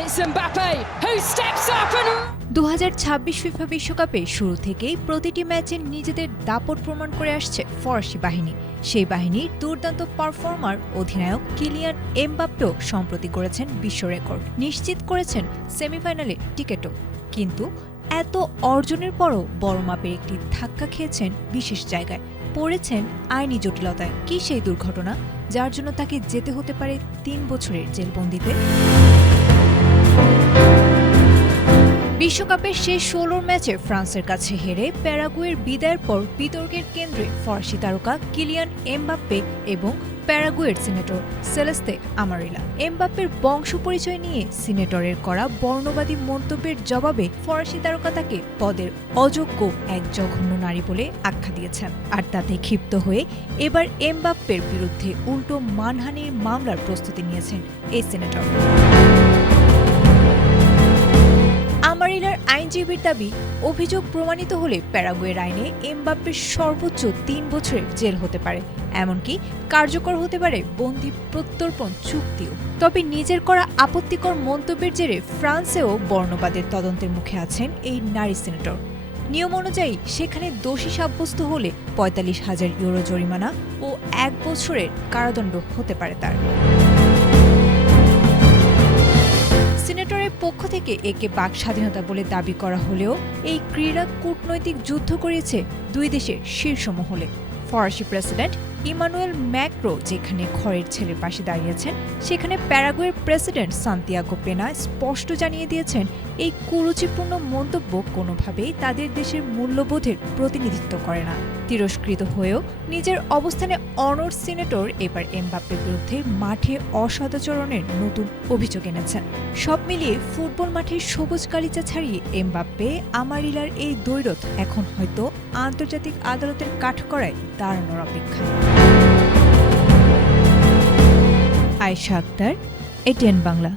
It's Mbappe who steps up and 2026 FIFA বিশ্বকাপে শুরু থেকেই প্রতিটি ম্যাচে নিজেদের দাপট প্রমাণ করে আসছে ফরাসি বাহিনী। সেই বাহিনীর দুর্দান্ত পারফর্মার অধিনায়ক কিলিয়ান এমবাপ্পেও সম্প্রতি করেছেন বিশ্ব রেকর্ড, নিশ্চিত করেছেন সেমিফাইনালে টিকেটও। কিন্তু এত অর্জনের পরও বড় মাপের একটি ধাক্কা খেয়েছেন বিশেষ জায়গায়, পড়েছেন আইনি জটিলতায়। কি সেই দুর্ঘটনা যার জন্য তাকে যেতে হতে পারে 3 বছরের জেলবন্দিতে? বিশ্বকাপের শেষ 16 ম্যাচে ফ্রান্সের কাছে হেরে প্যারাগুয়ের বিদায়ের পর বিতর্কের কেন্দ্রে ফরাসি তারকা কিলিয়ান এমবাপ্পে এবং প্যারাগুয়ের সিনেটর সেলেস্তে আমারিলা। এমবাপ্পের বংশ পরিচয় নিয়ে সিনেটরের করা বর্ণবাদী মন্তব্যের জবাবে ফরাসি তারকা তাকে পদের অযোগ্য এক জঘন্য নারী বলে আখ্যা দিয়েছেন। আর তাতে ক্ষিপ্ত হয়ে এবার এমবাপ্পের বিরুদ্ধে উল্টো মানহানির মামলার প্রস্তুতি নিয়েছেন এই সিনেটর। আমারিলার আইনজীবীর দাবি, অভিযোগ প্রমাণিত হলে প্যারাগুয়ের আইনে এমবাপ্পের সর্বোচ্চ 3 বছরের জেল হতে পারে, এমনকি কার্যকর হতে পারে বন্দি প্রত্যর্পণ চুক্তিও। তবে নিজের করা আপত্তিকর মন্তব্যের জেরে ফ্রান্সেও বর্ণবাদের তদন্তের মুখে আছেন এই নারী সিনেটর। নিয়ম অনুযায়ী সেখানে দোষী সাব্যস্ত হলে 45,000 ইউরো জরিমানা ও 1 বছরের কারাদণ্ড হতে পারে তার। সিনেটরের পক্ষ থেকে একে বাক স্বাধীনতা বলে দাবি করা হলেও এই ক্রীড়া কূটনৈতিক যুদ্ধ করিয়েছে দুই দেশের শীর্ষ মহলে। ফরাসি প্রেসিডেন্ট ইমানুয়েল ম্যাক্রো যেখানে ঘরের ছেলের পাশে দাঁড়িয়েছেন, সেখানে প্যারাগুয়ের প্রেসিডেন্ট সান্তিয়াগো পেনা স্পষ্ট জানিয়ে দিয়েছেন এই কুরুচিপূর্ণ মন্তব্য কোনোভাবেই তাদের দেশের মূল্যবোধের প্রতিনিধিত্ব করে না। তিরস্কৃত হয়েও নিজের অবস্থানে অনড় সিনেটর এবার এমবাপ্পের বিরুদ্ধে মাঠে অসদাচরণের নতুন অভিযোগ এনেছেন। সব মিলিয়ে ফুটবল মাঠের সবুজ গালিচা ছাড়িয়ে এমবাপ্পে আমারিলার এই দ্বৈরথ এখন হয়তো আন্তর্জাতিক আদালতের কাঠগড়ায় দাঁড়ানোর অপেক্ষা। আয়েশা আক্তার, এটিএন বাংলা।